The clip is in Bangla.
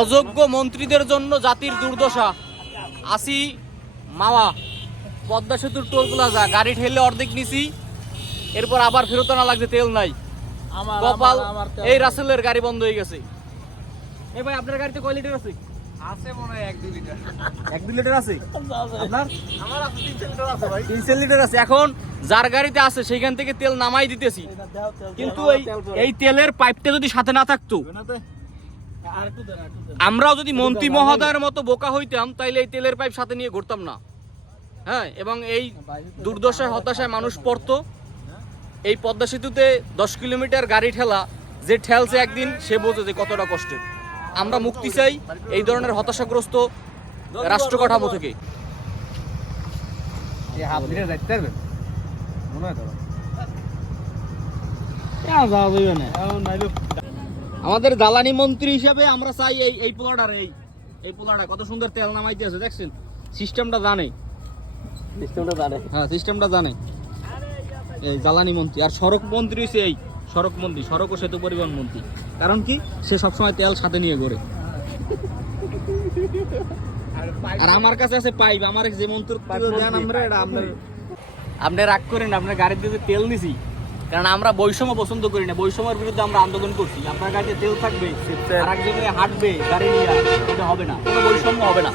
অযোগ্য মন্ত্রীদের জন্য জাতির দুর্দশা। আসি মাওয়া পদ্মা সেতুর টোল প্লাজা, গাড়ি ঠেললে অর্ধেক নিছি, এরপর আবার ফেরত আনা লাগছে, তেল নাই। কপাল এই রাসেলের গাড়ি বন্ধ হয়ে গেছে। এই ভাই আপনার গাড়িতে কয় লিটার আছে? আছে মনে হয় 1-2 লিটার। 1-2 লিটার আছে আপনার? আমার আছে 3-4 লিটার আছে ভাই। 3-4 লিটার আছে। এখন যার গাড়িতে আছে সেইখান থেকে তেল নামাই দিতেছি, কিন্তু এই তেলের পাইপটা যদি সাথে না থাকতো, আমরাও যদি মন্ত্রী মহোদয়ের মতো বোকা হইতাম, তাইলে এই তেলের পাইপ সাথে নিয়ে ঘুরতাম না। হ্যাঁ, এবং এই দুর্দশায় হতাশায় মানুষ পড়তো। এই পদ্মা সেতুতে 10 কিলোমিটার গাড়ি ঠেলা, যে ঠেলছে একদিন সে বোঝে যে কতটা কষ্টের। আমরা মুক্তি চাই এই ধরনের হতাশাগ্রস্ত রাষ্ট্র কাঠামো থেকে। এই হাফ লিটার যাইতে পারবেন মনে হয় তো আমাদের জ্বালানি মন্ত্রী হিসেবে আমরা চাই এই পোলাটা কত সুন্দর তেল নামাইতে আছে, দেখছেন? সিস্টেমটা জানে, হ্যাঁ সিস্টেমটা জানে এই জ্বালানি মন্ত্রী। আর সড়ক মন্ত্রী হচ্ছে এই সড়ক মন্ত্রী, সড়ক ও সেতু পরিবহন মন্ত্রী। কারণ কি, সে সবসময় তেল সাথে নিয়ে ঘোরে। আর আমার কাছে আছে পাইপ, আমার যে মন্ত্রী দেন আমরা, এটা আপনার, আপনি রাগ করেন, আপনার গাড়িতে যে তেল নিছি, কারণ আমরা বৈষম্য পছন্দ করি না। বৈষম্যের বিরুদ্ধে আমরা আন্দোলন করছি। আপনার গাড়িতে তেল থাকবে, আর এক জায়গায় হাঁটবে গাড়ি নিয়ে, এটা হবে না, কোনো বৈষম্য হবে না।